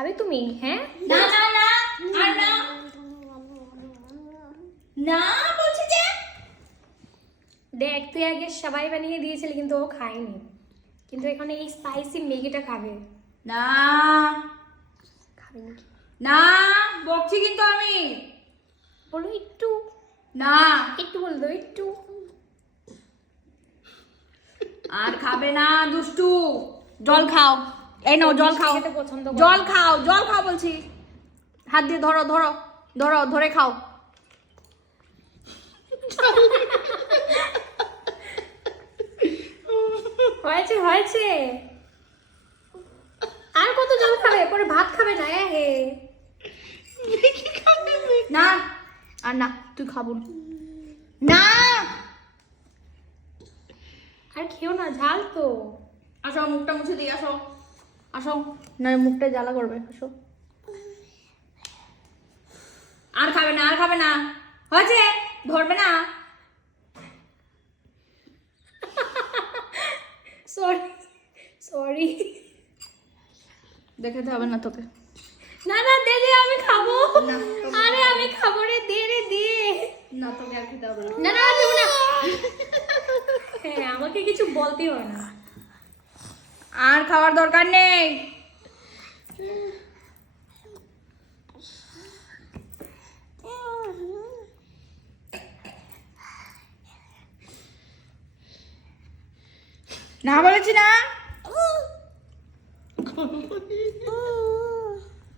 খাবে তুমি? হ্যাঁ না না না আর না না বলছি যে। দেখ, তুই আগে সবাই বানিয়ে দিয়েছিলি কিন্তু ও খায়নি, কিন্তু এখন এই স্পাইসি ম্যাগিটা খাবে। না খাবে নাকি? না বকছি কিন্তু আমি। বলো একটু, না একটু বল দো একটু। আর খাবে না দুষ্টু। জল খাও, এই নাও জল খাও, খেতে পছন্দ করে। জল খাও, জল খাও বলছি। হাত দিয়ে ধরো ধরো ধরো, ধরে খাও। হয়েছে হয়েছে, আর কত জল খাবে? পরে ভাত খাবে না? হে না আর না, তুই খাবো না। আর খেও না, ঝাল তো। আসো মুখটা মুছে দিই, আসো আসো, না মুখটা জ্বালা করবে, আসো। আর খাবে না, আর খাবে না, হয়েছে, ধরবে না। Sorry sorry. দেখাতে হবে না তোকে। না না দে দে, আমি খাবো। না, আরে আমি খাবো রে, দে রে দে। না তোকে আর খেতে হবে না। না না দেবো না। হ্যাঁ, আমাকে কিছু বলতে হয় না। আর খাওয়ার দরকার নেই। না বলেছি না।